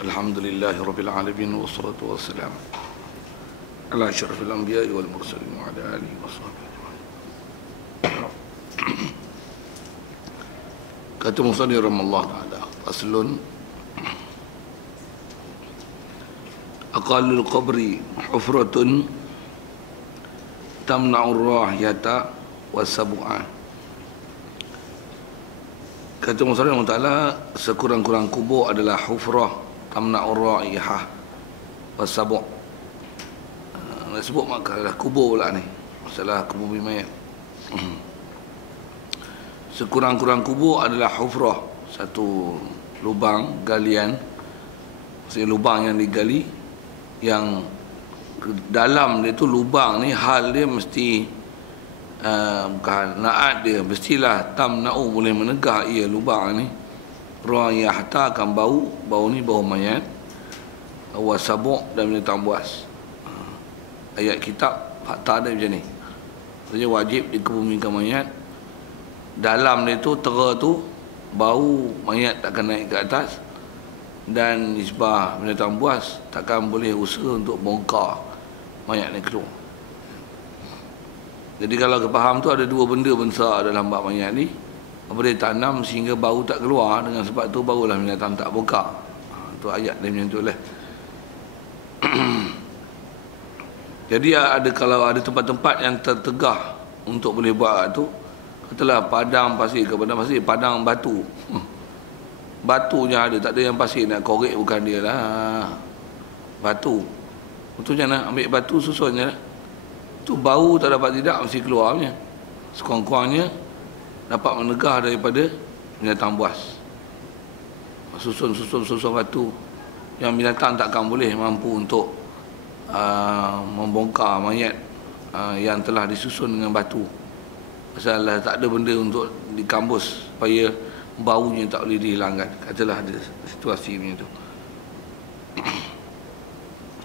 Alhamdulillahi Rabbil Alamin. Wassalatu wassalamu ala asyrafil anbiya'i wal mursalin wa ala alihi wa sahbihi ajma'in. Kata Musannif rahimahullah ta'ala, faslun aqallul qabri hufratun tamna'ur rahiyata wasab'ah. Kata Musannif rahimahullah ta'ala, sekurang-kurang kubur adalah hufrah tamna'ur rahiyah wasab'ah. Nak sebut masalah kubur pula ni, masalah kubur mayat. Sekurang-kurang kubur adalah hufrah, satu lubang galian, maksudnya lubang yang digali, yang dalam dia tu lubang ni hal dia mesti bukan naat dia, mestilah tamna'u, boleh menegah ia lubang ni, rayahta akan bau ni bau mayat, wasabu' dan binatang buas. Ayat kitab fakta dia macam ni. Maksudnya wajib dikebumikan mayat, dalam dia tu tera tu bau mayat takkan naik ke atas, dan nisbah binatang buas takkan boleh usaha untuk bongkar mayat ni keluar. Jadi kalau kepaham tu ada dua benda besar dalam bab mayat ni, apa dia tanam sehingga bau tak keluar, dengan sebab tu barulah binatang tak bongkar. Tu ayat dia macam tu lah. Jadi kalau ada tempat-tempat yang tertegah untuk boleh buat tu, katalah padang pasir ke padang pasir, padang batu. Batunya ada, tak ada yang pasir nak korek, bukan dia lah. Batu. Betulnya nak ambil batu susunnya. Tu bau tak dapat tidak mesti keluarnya. Sekurang-kurangnya dapat menegah daripada binatang buas. Susun batu yang binatang takkan boleh mampu untuk membongkar mayat yang telah disusun dengan batu. Pasal tak ada benda untuk dikambus supaya baunya tak boleh dihilangkan. Katalah ada situasi macam tu.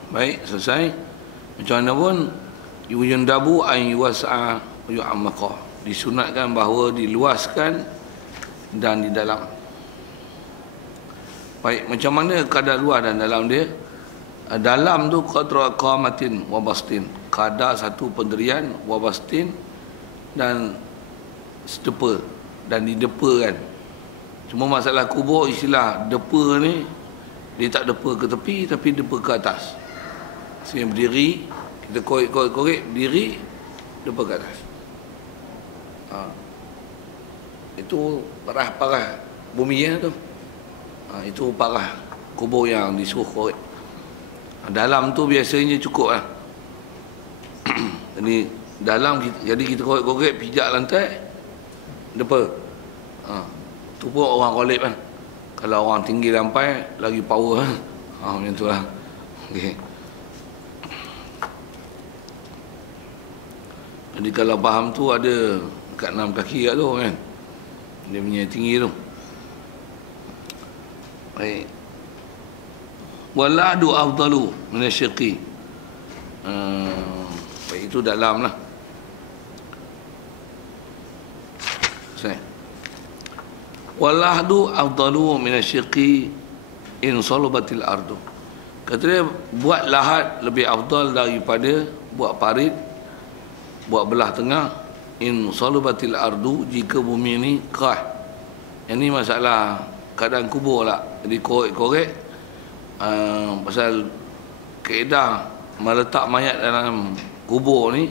Baik, selesai. Macam mana pun yundabu an yuwas'a yu'ammaqa, disunatkan bahawa diluaskan dan di dalam. Baik, macam mana kadar luar dan dalam dia? Dalam tu qadra qamatin wa bastin, kadar satu pendirian, wa bastin dan sedepa, dan didepakan. Cuma masalah kubur, istilah depa ni, dia tak depa ke tepi tapi depa ke atas. Maksudnya berdiri, kita korek berdiri, depa ke atas. Itu parah bumi tu. Itu parah kubur yang disuruh korek. Dalam tu biasanya cukup lah. Jadi dalam, jadi kita korek pijak lantai, depa. Tu pun orang kolek kan. Kalau orang tinggi lampai lagi power kan. Macam tu lah. Okay. Jadi kalau faham tu ada dekat 6 kaki kat tu kan, dia punya tinggi tu. Baik. Waladu afdalu minasyiqi. Baik, itu dalam lah. Saya. Waladu afdalu minasyiqi in salabatil ardu. Kata dia, buat lahat lebih afdal daripada buat parit, buat belah tengah, in salabatil ardu, jika bumi ni kerah. Yang ni masalah keadaan kubur lah. Jadi korek-korek, pasal kaedah meletak mayat dalam kubur ni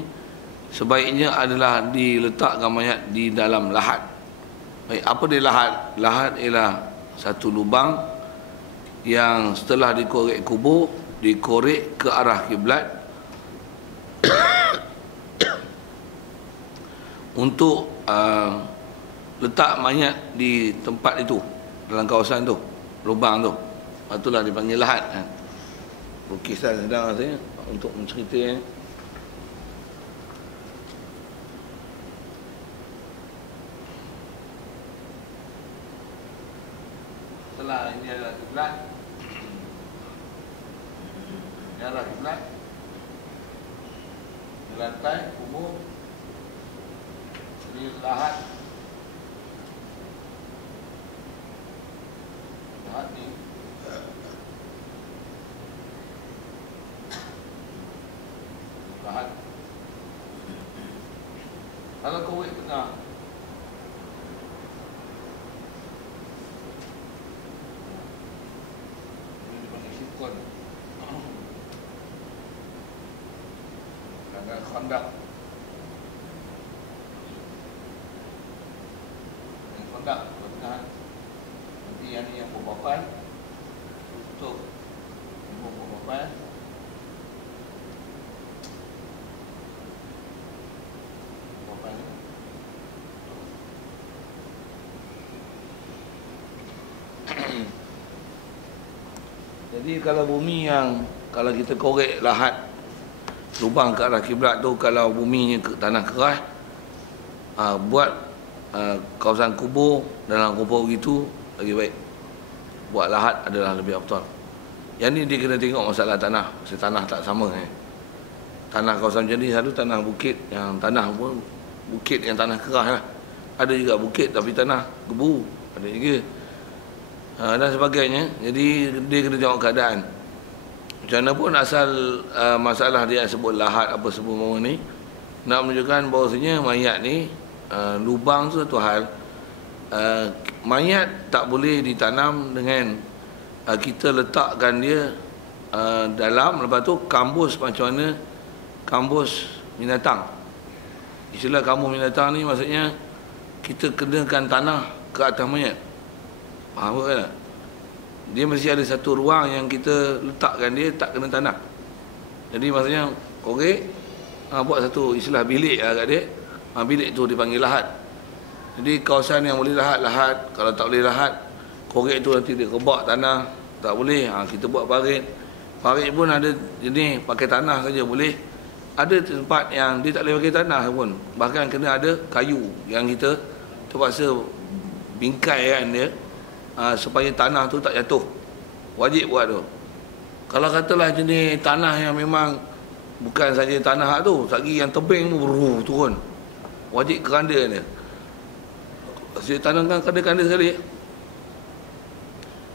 sebaiknya adalah diletakkan mayat di dalam lahat. Baik, apa dia lahat? Lahat ialah satu lubang yang setelah dikorek kubur, dikorek ke arah kiblat untuk letak mayat di tempat itu, dalam kawasan tu, lubang tu. Itulah dipanggil lahat. Lukisan sedang rasanya untuk menceritakan. Setelah ini adalah kiblat. Ini adalah kiblat. Di lantai kubur. Ini lahat. Lahat ni Kalau korek tengah, ini dipanggil sikon. Agak kondak. Yang kondak tengah. Nanti yang ni yang berpapan tutup. Yang berpapan. Jadi kalau bumi yang kalau kita korek lahat lubang ke arah kiblat tu, kalau buminya ke tanah keras, buat kawasan kubur dalam kubur begitu lagi baik. Buat lahat adalah lebih afdal. Yang ni dia kena tengok masalah tanah. Masalah tanah tak sama Tanah kawasan macam ni selalu tanah bukit, yang tanah pun bukit yang tanah keras lah. Ada juga bukit tapi tanah gebu, ada juga. Dan sebagainya. Jadi dia kena tengok keadaan. Macam mana pun asal masalah dia sebut lahat apa semua ni, nak menunjukkan bahawasanya mayat ni lubang tu satu hal. Mayat tak boleh ditanam dengan kita letakkan dia dalam, lepas tu kambus macam mana kambus binatang. Istilah kambus binatang ni maksudnya kita kenakan tanah ke atas mayat. Faham tak? Dia mesti ada satu ruang yang kita letakkan dia tak kena tanah. Jadi maksudnya korek, buat satu istilah bilik kat dia. Bilik tu dipanggil lahat. Jadi kawasan yang boleh lahat. Kalau tak boleh lahat, korek tu nanti dia kebak tanah. Tak boleh, kita buat parit. Parit pun ada jenis pakai tanah saja boleh. Ada tempat yang dia tak boleh pakai tanah pun. Bahkan kena ada kayu yang kita terpaksa bingkaikan dia, supaya tanah tu tak jatuh. Wajib buat tu. Kalau katalah jenis tanah yang memang bukan saja tanah tu, lagi yang tebing tu turun, wajib keranda dia. Saya tanamkan kanda-kanda sekali.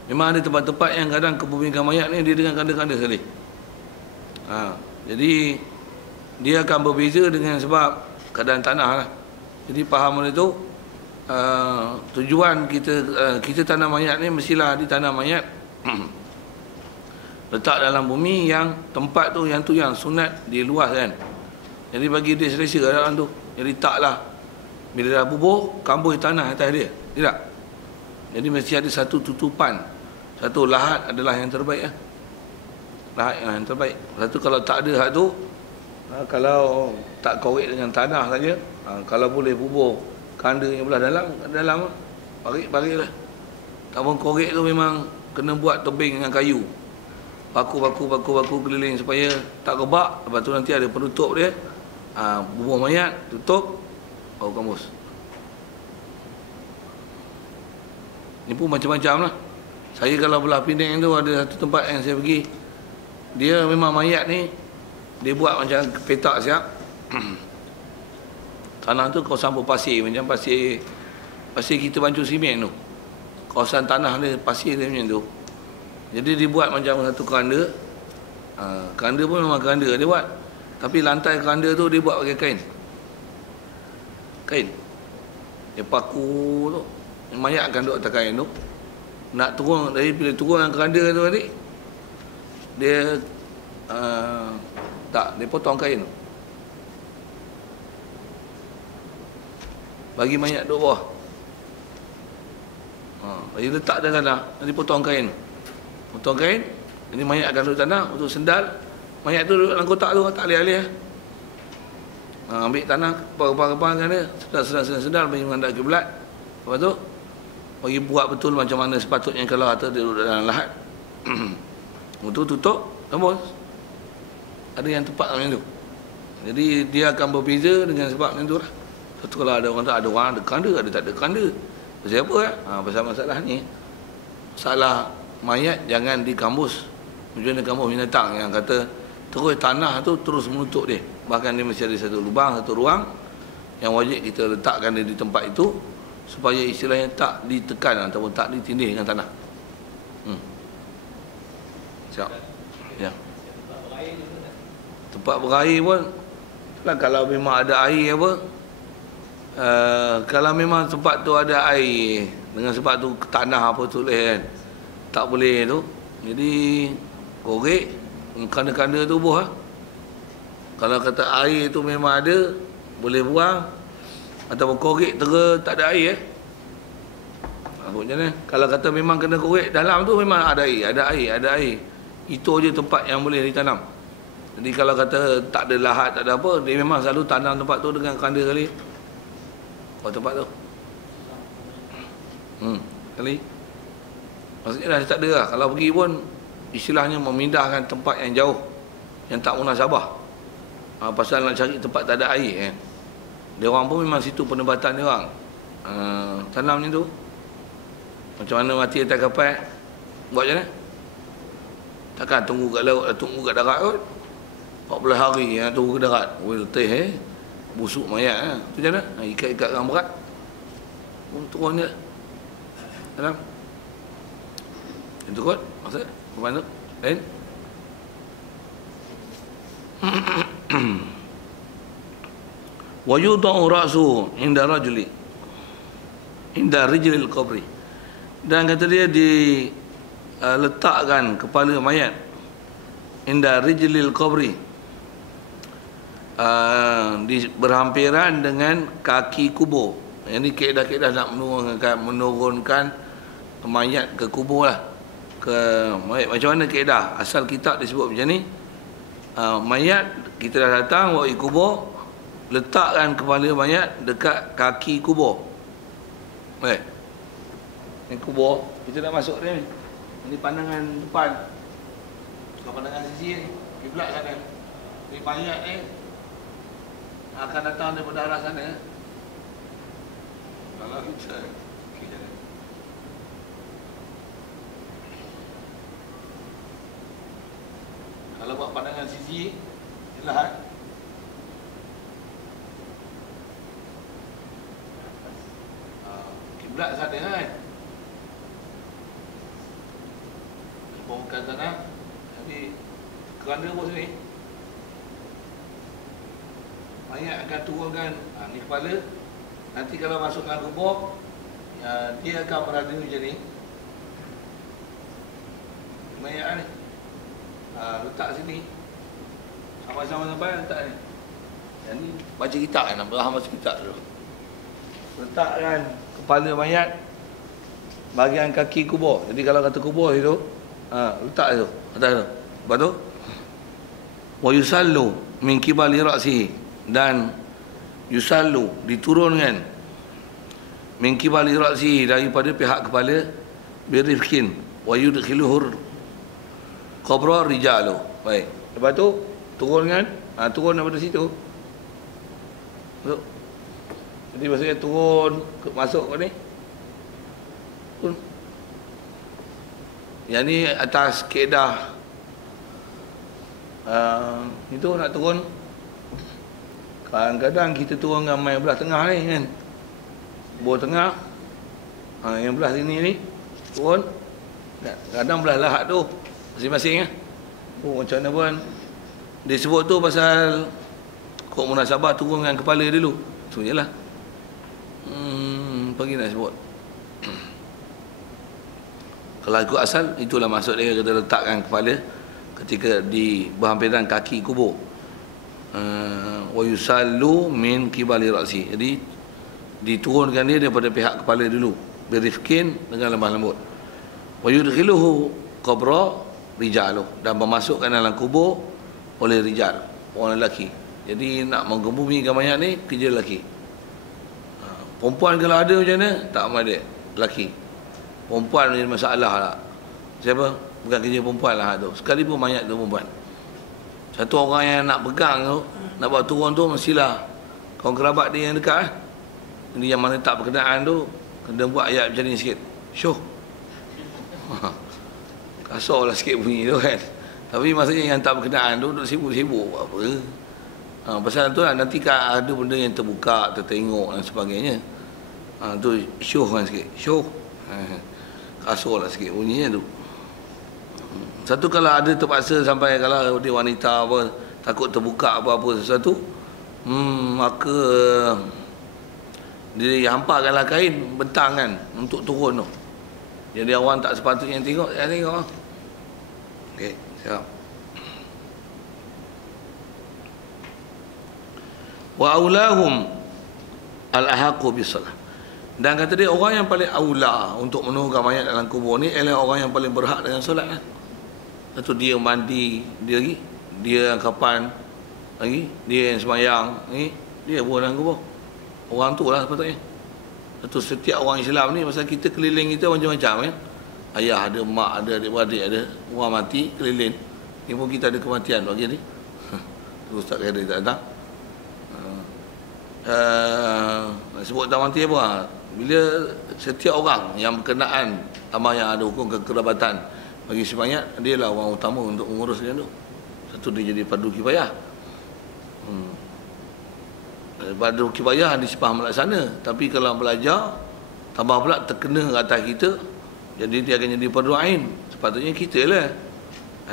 Memang ada tempat-tempat yang kadang kepemilikan mayat ni dia dengan kanda-kanda sekali. Jadi dia akan berbeza dengan sebab keadaan tanah lah. Jadi faham benda tu. Tujuan kita tanam mayat ni mestilah ditanam mayat letak dalam bumi yang tempat tu yang sunat diluas kan. Jadi bagi dia selesa dalam tu. Jadi taklah bila dah bubur kambus tanah atas dia. Tidak. Jadi mesti ada satu tutupan. Satu lahat adalah yang terbaik lah. Lahat yang terbaik. Satu kalau tak ada hak tu, kalau tak korek dengan tanah saja, kalau boleh bubur kanda yang belah dalam parit lah. Tak pun korek tu memang kena buat tebing dengan kayu. Baku keliling supaya tak rebak. Lepas tu nanti ada penutup dia. Bubur mayat, tutup, baru kambus. Ni pun macam-macam lah. Saya kalau belah Penang tu ada satu tempat yang saya pergi. Dia memang mayat ni dia buat macam petak siap. Tanah tu kawasan berpasir, macam pasir kita bancuh simen tu. Kawasan tanah dia pasir dia macam tu. Jadi dia buat macam satu keranda. Keranda pun memang keranda dia buat. Tapi lantai keranda tu dia buat pakai kain. Dia paku tu. Mayat akan duduk atas kain tu. Nak turun, dari bila turun dengan keranda tu tadi, dia dia potong kain tu. Bagi mayat duduk bawah. Dia letak dalam tanah, nanti potong kain. Potong kain, ini mayat akan duduk tanah untuk sendal. Mayat tu duduk dalam kotak tu, tak alih-alih. Ambil tanah, kepal-kepal dia, sendal bagi menghadap kiblat. Lepas tu bagi buat betul macam mana sepatutnya kalau harta dia duduk dalam lahat. Untuk tutup, tembus. Ada yang tepat macam tu. Jadi dia akan berbeza dengan sebab macam tu lah. Satu kalau ada orang tak ada orang ada kanda, ada tak ada kanda. Pasal apa pasal masalah ni. Masalah mayat jangan dikambus. Macam mana kambus binatang yang kata terus tanah tu terus menutup dia. Bahkan dia mesti ada satu lubang, satu ruang yang wajib kita letakkan dia di tempat itu supaya istilahnya tak ditekan ataupun tak ditindih dengan tanah. Siap. Ya. Tempat berair pun lah, kalau memang ada air apa, Kalau memang tempat tu ada air, dengan sebab tu tanah apa tulis kan, tak boleh tu. Jadi korek kanda-kanda tubuh lah. Kalau kata air tu memang ada, boleh buang. Ataupun korek tak ada air macam mana? Kalau kata memang kena korek dalam tu memang ada air, ada air. Itu je tempat yang boleh ditanam. Jadi kalau kata tak ada lahat, tak ada apa, dia memang selalu tanam tempat tu dengan kanda kali. Oh tempat tu. Kali. Maksudnya dah tak ada lah. Kalau pergi pun istilahnya memindahkan tempat yang jauh, yang tak munasabah. Pasal nak cari tempat tak ada air Dia orang pun memang situ penempatan dia orang. Tanam macam tu. Macam mana mati atas kapal, buat macam mana? Takkan tunggu kat laut, tunggu kat darat kot. 14 hari tunggu ke darat. Letih busuk mayat tu macam mana? Ikat-ikat dengan berat. Turun je dalam. Itu kot maksud macam tu. Lain. Wa yudau ra'su inda rajuli inda rijlil qabri. Dan kata dia letakkan kepala mayat inda rijlil qabri, berhampiran dengan kaki kubur. Ini kaedah-kaedah nak menurunkan mayat ke kubur lah. Macam mana kaedah? Asal kitab disebut macam ni. Mayat kita dah datang bawa kubur, letakkan kepala mayat dekat kaki kubur. Ini kubur, kita dah masuk ni. Ini pandangan depan. Kalau pandangan sisi ni, kiblat sana. Ini mayat ni akan datang daripada arah sana. Kalau kita kalau buat pandangan sisi, lihat kiblat sana kan. Bukan sana. Jadi kerana pun sini mayat akan turunkan ni kepala. Nanti kalau masuk dalam kubur, dia akan berada macam ni. Mayat ni letak sini. Sama-sama sampai letak ni. Yang ni baca kitab kan, Abraham baca kitab dulu. Letakkan kepala mayat bahagian kaki kubur. Jadi kalau kata kubur itu, letak itu atas tu. Lepas tu wa yusallu min qibali ra'sihi, dan yusallu diturunkan min qibali ra'sihi, daripada pihak kepala, birifkin wa yudkhiluhur qabra rijalu. Baik. Lepas tu turunkan, turun daripada situ. Masuk. Jadi maksudnya turun masuk ke ni. Turun. Yang ni atas kaedah itu nak turun. Kadang-kadang kita turun dengan main belah tengah ni kan. Bawah tengah. Yang belah sini ni turun. Kadang belah lahat tu masing-masing macam mana pun disebut tu pasal kok munasabah turun dengan kepala dulu. Tu je lah. Pergi nak sebut. Kalau ikut asal, itulah maksud dia kata letakkan kepala ketika di berhampiran kaki kubur. Wa yusallu min qibali ra'si. Jadi diturunkan dia daripada pihak kepala dulu, birifkin, dengan lemah lembut. Wa yudkhiluhu qabra rijalu, dan memasukkan dalam kubur oleh rijal, orang lelaki. Jadi nak menggebumikan mayat ni kerja lelaki. Perempuan kalau ada macam mana, tak ada lelaki. Perempuan ni masalah lah. Siapa? Bukan kerja perempuan lah tu. Sekalipun mayat tu perempuan. Satu orang yang nak pegang tu, nak buat turun tu, mestilah kawan kerabat dia yang dekat. Jadi yang mana tak berkenaan tu, kena buat ayat macam ni sikit. Syuh. Kasar lah sikit bunyi tu kan. Tapi maksudnya yang tak berkenaan tu duduk sibuk-sibuk buat apa. Pasal tu lah, nanti kan ada benda yang terbuka, tertengok dan sebagainya. Tu syuh kan sikit. Syuh. Kasar lah sikit bunyinya tu. Satu kalau ada terpaksa sampai kalau dia wanita apa, takut terbuka apa-apa sesuatu, maka Dia hamparkanlah kain, bentang kan, untuk turun tu. Jadi orang tak sepatutnya tengok, saya tengok. Okey, siap. Wa aulahum al-ahaqu bis-salah. Dan kata dia, orang yang paling aula untuk menuhkan mayat dalam kubur ni ialah orang yang paling berhak dengan solat lah. Satu, dia mandi, dia yang kapan lagi, dia yang semayang ni, dia buat dalam kubur. Orang tu lah sepatutnya. Satu, setiap orang Islam ni, pasal kita keliling kita macam-macam kan. Ayah ada, mak ada, adik-beradik ada, orang mati keliling. Ni pun kita ada kematian bagi ni. Ustaz kata tak datang. Nak sebut tak mati apa? Bila setiap orang yang berkenaan sama yang ada hukum kekerabatan bagi si mayat, dia lah orang utama untuk menguruskan tu. Satu, dia jadi fardu kifayah. Fardu kifayah disipah melaksana, tapi kalau belajar tambah pula terkena ke atas kita, jadi dia akan jadi fardu ain. Sepatutnya kita lah.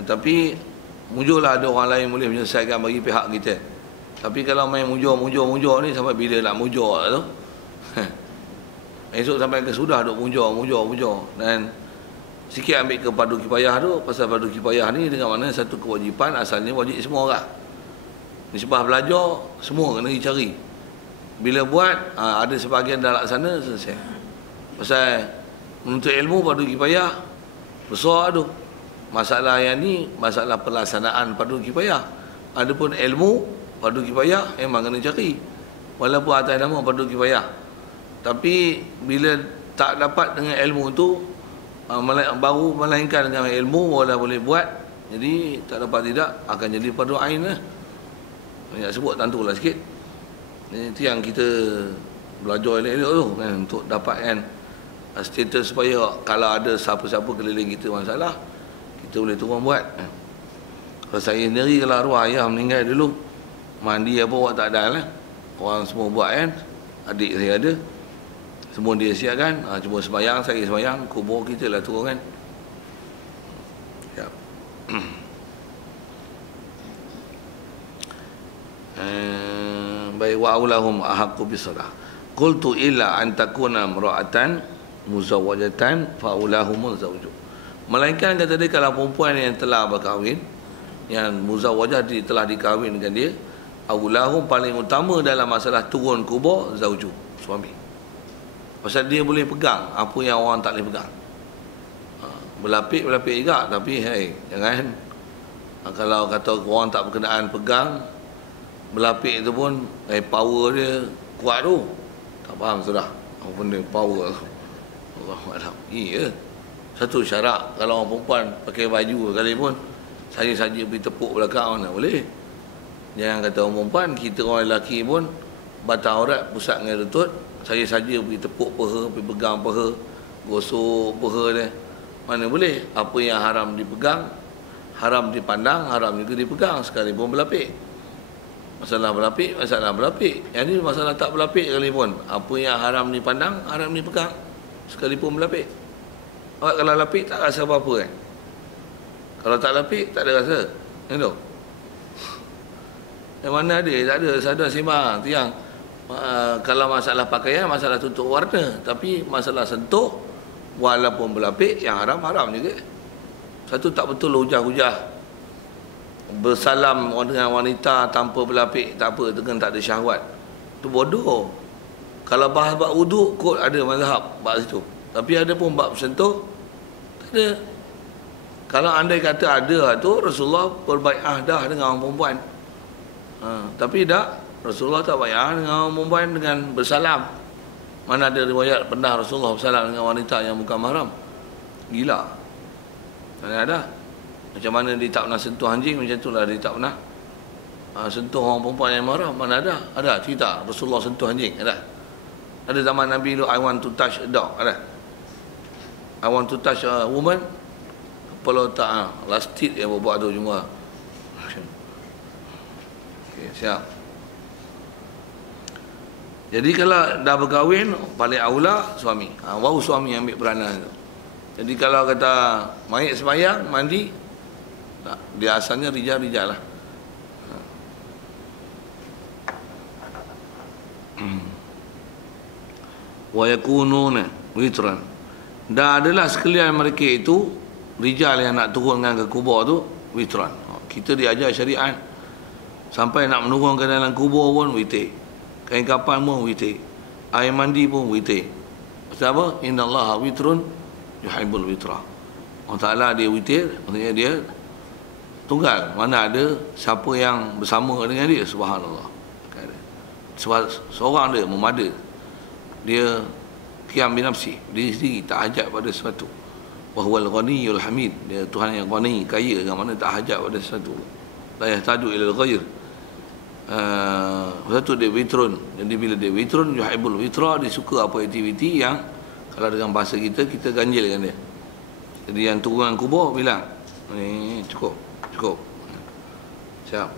Tapi muncullah ada orang lain boleh menyelesaikan bagi pihak kita. Tapi kalau main mujur ni, sampai bila nak mujur tu? Esok sampai ke sudah duk mujur. Dan sikit ambil ke fardu kifayah tu. Pasal fardu kifayah ni dengan mana satu kewajipan, asalnya wajib semua orang. Nisbah belajar, semua kena dicari. Bila buat, ada sebahagian dah laksana, selesai. Pasal menuntut ilmu fardu kifayah besar tu. Masalah yang ni, masalah pelaksanaan fardu kifayah. Adapun ilmu fardu kifayah memang kena cari, walaupun atas nama fardu kifayah. Tapi bila tak dapat dengan ilmu tu, baru melainkan dengan ilmu barulah boleh buat. Jadi tak dapat tidak akan jadi fardu ain lah. Banyak sebut tentulah sikit. Itu yang kita belajar elok-elok tu kan, untuk dapatkan status supaya kalau ada siapa-siapa keliling kita masalah, kita boleh turun buat. Kalau saya sendiri, kalau arwah ayah meninggal dulu, mandi apa buat tak ada lah. Orang semua buat kan. Adik saya ada, semua dia siapkan. Cuma sembahyang, saya sembahyang, kubur kita lah turun kan. Ya. Baik, wa aulahum ahaqqu bisalah. Qultu illa an takuna imra'atan muzawwajatan fa aulahum zawju. Melainkan kata dia, kalau perempuan yang telah berkahwin, yang muzawwajah telah dikahwin dengan dia, aulahum paling utama dalam masalah turun kubur zauju, suami. Pasal dia boleh pegang apa yang orang tak boleh pegang. Berlapik juga, tapi jangan kalau kata orang tak berkenaan pegang, berlapik itu pun power dia kuat tu. Tak faham sudah apa benda power. Allahuakbar. Iya. Satu syarat, kalau orang perempuan pakai baju kali pun, saya saja pergi tepuk belakang mana boleh. Jangan kata orang perempuan, kita orang lelaki pun batang aurat pusat dengan lutut, saya saja pergi tepuk peha, pergi pegang peha, gosok peha dia, mana boleh. Apa yang haram dipegang, haram dipandang, haram juga dipegang, sekalipun berlapik. Masalah berlapik. Yang ni masalah tak berlapik sekalipun, apa yang haram dipandang, haram dipegang, sekalipun berlapik. Awak kalau lapik tak rasa apa-apa kan? Kalau tak lapik tak ada rasa. Itu. Yang mana ada? Tak ada. Sadar simak tiang. Kalau masalah pakaian, masalah tutup warna, tapi masalah sentuh, walaupun berlapik, yang haram juga. Satu, tak betul hujah-hujah bersalam dengan wanita tanpa berlapik, tak apa, dengan tak ada syahwat. Itu bodoh. Kalau bahas bab wuduk, kot ada mazhab bab situ. Tapi ada pun bab sentuh, tak ada. Kalau andai kata ada tu, Rasulullah berbai'ah dah dengan orang perempuan. Tapi tak, Rasulullah tak bai'ah dengan orang perempuan dengan bersalam. Mana ada riwayat pernah Rasulullah bersalam dengan wanita yang bukan mahram. Gila. Mana ada. Macam mana dia tak pernah sentuh anjing, macam itulah dia tak pernah sentuh orang perempuan yang mahram. Mana ada. Ada cerita Rasulullah sentuh anjing, ada. Ada zaman Nabi tu, I want to touch a dog, ada. I want to touch a woman, kepala tak, last tit yang buat tu cuma. Okay, siap. Jadi kalau dah berkahwin, paling aula suami. Baru suami ambil peranan tu. Jadi kalau kata mayat sembahyang, mandi, tak, dia asalnya rijal lah. wa yakununa witran. Dan adalah sekalian mereka itu rijal yang nak turunkan ke kubur tu witran. Kita diajar syariat sampai nak menurunkan dalam kubur pun witir, kain kapan pun witir, air mandi pun witir. Sebab apa? Innallaha witrun yuhibbul witra. Allah Ta'ala dia witir, maksudnya dia tunggal. Mana ada siapa yang bersama dengan dia, subhanallah. Seorang dia memada, dia qiyam binafsi, diri sendiri, tak hajat pada sesuatu. Wahuwal ghaniyul hamid, dia Tuhan yang ghani, kaya, yang mana tak hajat pada sesuatu. La yahtadu ilal ghair. Satu dia witrun. Jadi bila dia witrun, yuhibbul witra, dia suka apa aktiviti yang kalau dengan bahasa kita ganjilkan dia. Jadi yang turunkan kubur bilang ni cukup. Siap.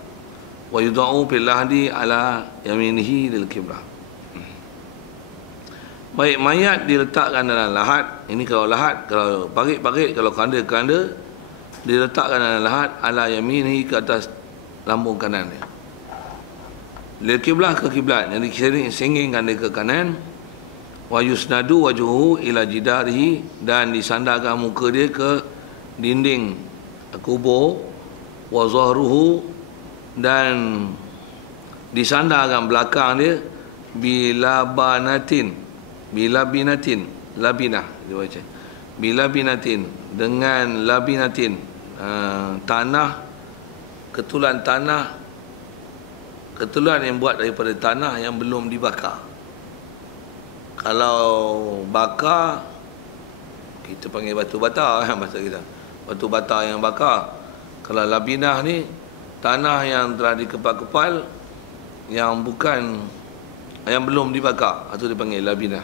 Wa yudau bil lahdi ala yaminihi lil qiblah. Baik, mayat diletakkan dalam lahat. Ini kalau lahat, kalau parit-parit, kalau kanda-kanda, diletakkan dalam lahat ala yaminihi, ke atas lambung kanan dia. Lil qiblah, ke kiblat. Jadi singgingkan dia ke kanan. Wa yusnadu wajhuhu ila jidarihi, dan disandarkan muka dia ke dinding kubur. Wa zahruhu, dan disandarkan belakang dia bilabinatin, labinah dia baca, bilabinatin, dengan labinatin, tanah, ketulan yang buat daripada tanah yang belum dibakar. Kalau bakar, kita panggil batu bata kan, bahasa kita, batu bata yang bakar. Kalau labinah ni tanah yang telah dikepal-kepal, yang belum dibakar, itu dipanggil labinah.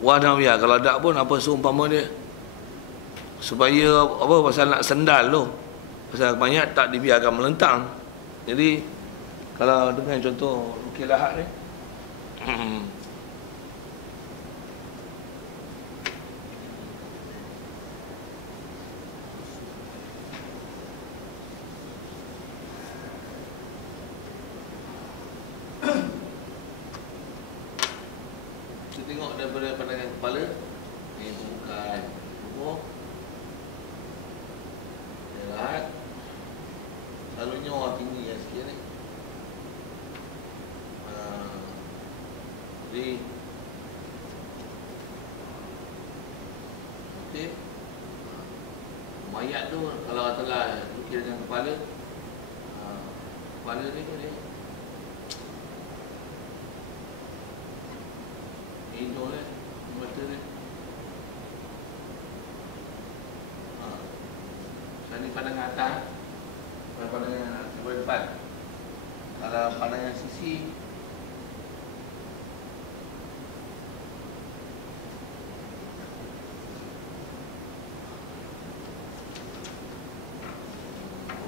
Wanawiyah, kalau tak pun apa seumpama dia, supaya apa, pasal nak sendal tu, pasal mayat tak dibiarkan melentang. Jadi kalau dengan contoh lukis lahat ni, tengok daripada pandangan kepala ni, bukan kubur lahat. Selalunya orang tinggi yang sikit ni, jadi okey, mayat tu kalau katalah lukis dengan kepala ni hidung ni, mata ni. Ni pandangan atas, pandangan sebelah depan. Kalau pandangan sisi,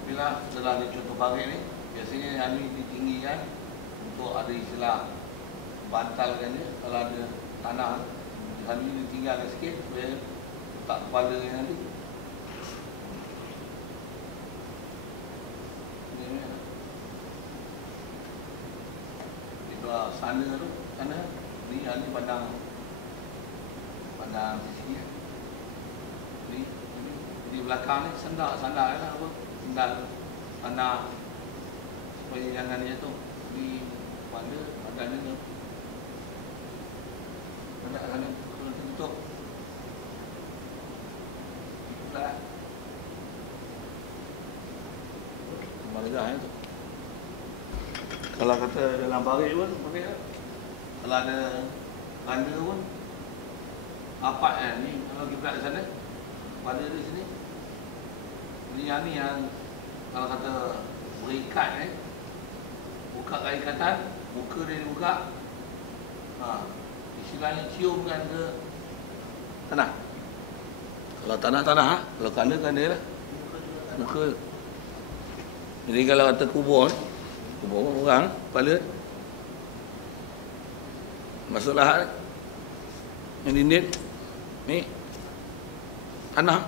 bila setelah dicontoh parit ni, biasanya yang ni ditinggikan untuk ada istilah bantalkan dia. Kalau ada tanah, hari ini ditinggalkan sikit supaya tak kepala yang nanti. Itu sana tu, ni pandang sisi ni. Di belakang ni sandal lah apa? Sandal tanah supaya jangan dia tu di pada badan ni. Ada tutup. Dah. Malah itu. Kalau kata dalam barit pun, kalau ada kanda pun, apat kan ni, kalau kita di sana, pada di sini, ni yang kalau kata berikat buka ikatan, muka dia dibuka, istilahnya ciumkan ke tanah. Kalau tanah, kalau kanda lah muka. Jadi kalau kata kubur orang, kepala masuk lahat yang dinding ni tanah.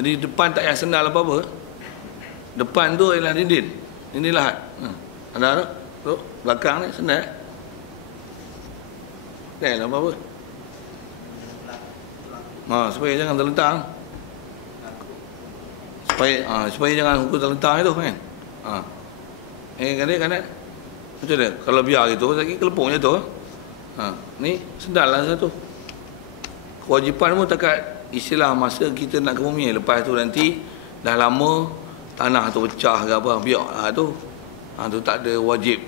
Jadi depan tak payah sendal apa-apa. Depan tu ialah dinding, ini lahat. Ada tu belakang ni sendal. Dah apa? Supaya jangan terlentang. Supaya jangan hukum terlentang itu kan. Kan macam mana? Kalau biar gitu, lagi kelepung je tu. Ni sendal lah satu. Kewajipan pun takat istilah masa kita nak ke bumi. Lepas tu nanti dah lama tanah tu pecah ke apa, biar tu. Tu tak ada wajib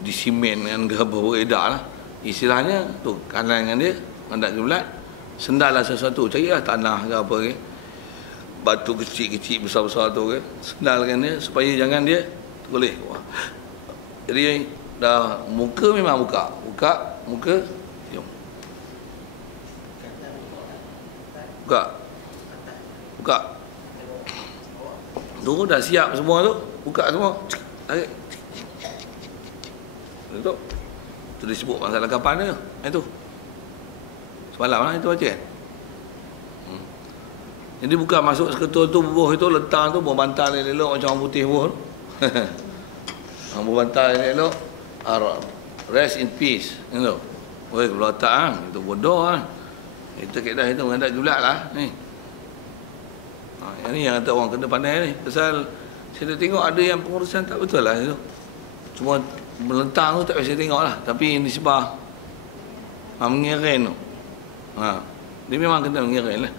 disimen kan ke apa, beredar lah. Istilahnya tu kanan dengan dia, mandat kiblat. Sendal lah sesuatu, carilah tanah ke apa ke. Batu kecil-kecil besar-besar tu ke. Sendalkan dia supaya jangan dia boleh. Jadi dah muka memang buka muka jom buka tu dah siap semua tu, buka semua, tarik tu disebut masalah kapan dia itu semalam lah itu baca kan. Jadi bukan masuk seketul tu bubuh itu letak tu buah bantal elok macam orang putih bubuh tu. Buah bantal elok rest in peace tu. Oi kalau tak itu bodoh ah. Itu kaedah itu menghadap kiblat lah ni. Yang ni yang kata orang kena pandai ni. Pasal saya tengok ada yang pengurusan tak betul lah itu. Cuma melentang tu tak biasa tengok lah. Tapi nisbah mengirin tu. Dia memang kena mengirin lah.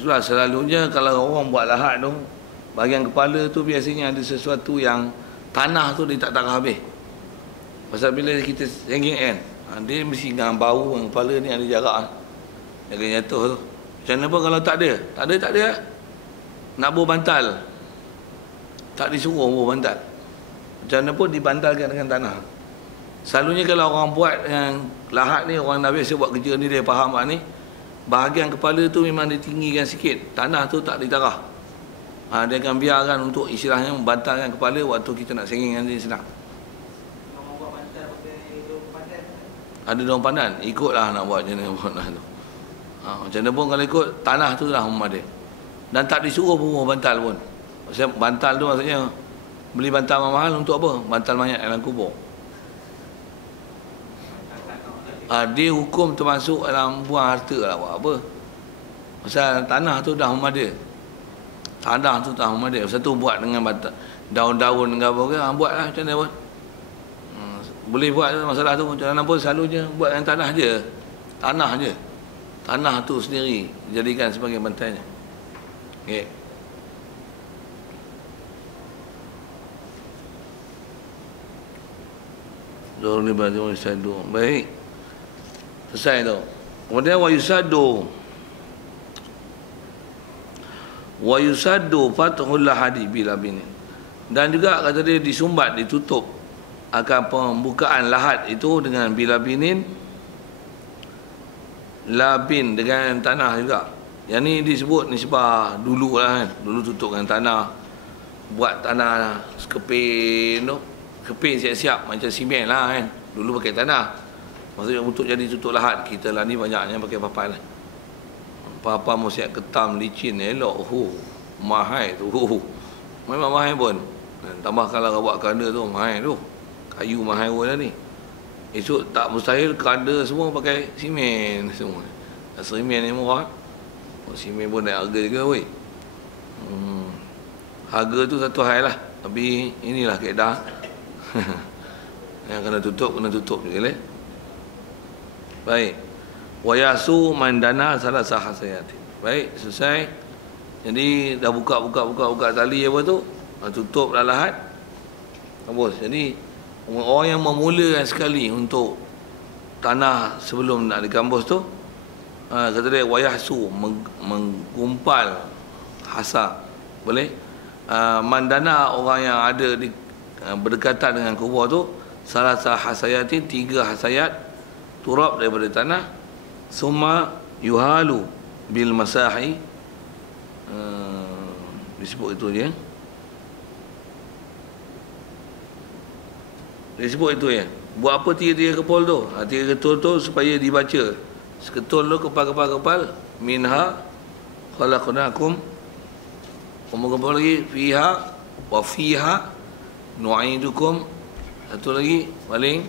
Selalunya kalau orang buat lahat tu, bahagian kepala tu biasanya ada sesuatu yang tanah tu dia tak tahan habis. Pasal bila kita sengging kan, dia mesti dengan bau dengan kepala ni ada jarak lah. Dia jatuh tu. Macam mana pun kalau tak ada lah. Nak bawa bantal, tak disuruh bawa bantal. Macam mana pun dibantalkan dengan tanah. Selalunya kalau orang buat yang lahat ni, orang dah biasa buat kerja ni, dia faham ni, bahagian kepala tu memang ditinggikan sikit. Tanah tu tak ditarah. Dia akan biarkan untuk istilahnya membantalkan kepala waktu kita nak senging dengan dia senang. Ada daun pandan, ikutlah nak buat macam mana tu. Macam mana pun kalau ikut, tanah tu lah rumah dia. Dan tak disuruh pun bantal pun. Maksudnya bantal tu maksudnya beli bantal mahal untuk apa? Bantal mayat dalam kubur. Dia hukum termasuk dalam buang harta lah, buat apa. Pasal tanah tu dah rumah dia. Tanah tu dah rumah dia. Pasal tu buat dengan daun-daun dengan apa ke, buat lah macam mana pun. Boleh buat masalah tu macam mana pun, selalunya buat dengan tanah je. Tanah je. Tanah tu sendiri jadikan sebagai bantainya. Okay. Zorni baju sadu. Baik. Selesai tu. Kemudian wa yusaddu fathul lahadi bila bini. Dan juga kata dia disumbat, ditutup akan pembukaan lahat itu dengan bila binin, labin dengan tanah juga. Yang ni disebut nisbah dulu lah kan. Dulu tutup dengan tanah. Buat tanah sekepin tu. Kepin siap-siap macam simen lah kan. Dulu pakai tanah. Maksudnya untuk jadi tutup lahat. Kita lah ni banyaknya pakai papan lah. Papan musiak ketam, licin, elok. Mahal tu. Memang mahal pun. Tambah kalau buat keranda tu, mahal tu. Kayu mahal pun lah ni. Esok tak mustahil keranda semua pakai simen semua. Simen ni murah. Simen pun naik harga juga weh. Harga tu satu hal lah. Tapi inilah kaedah. Yang kena tutup juga lah. Baik. Wayasu mandana salah sahasayati. Baik, selesai. Jadi dah buka tali apa tu, tutup dah lahat. Habis. Jadi orang yang memulakan sekali untuk tanah sebelum nak digambus tu, kata dia wayahsu, menggumpal hasa. Boleh? Mandana orang yang ada di berdekatan dengan kubur tu, salah sahasayati, 3 hasayat turab daripada tanah. Summa yuhalu bil masahi, disebut itu je. Disebut itu ya. Buat apa 3 kepul tu? 3 ketul tu supaya dibaca. Seketul tu kepal. Minha khalaqnakum Kemudian lagi fiha wa fiha nu'idukum. Satu lagi paling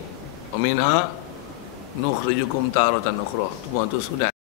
wa minha nukhrijukum taratan ukhra. Itu sunat.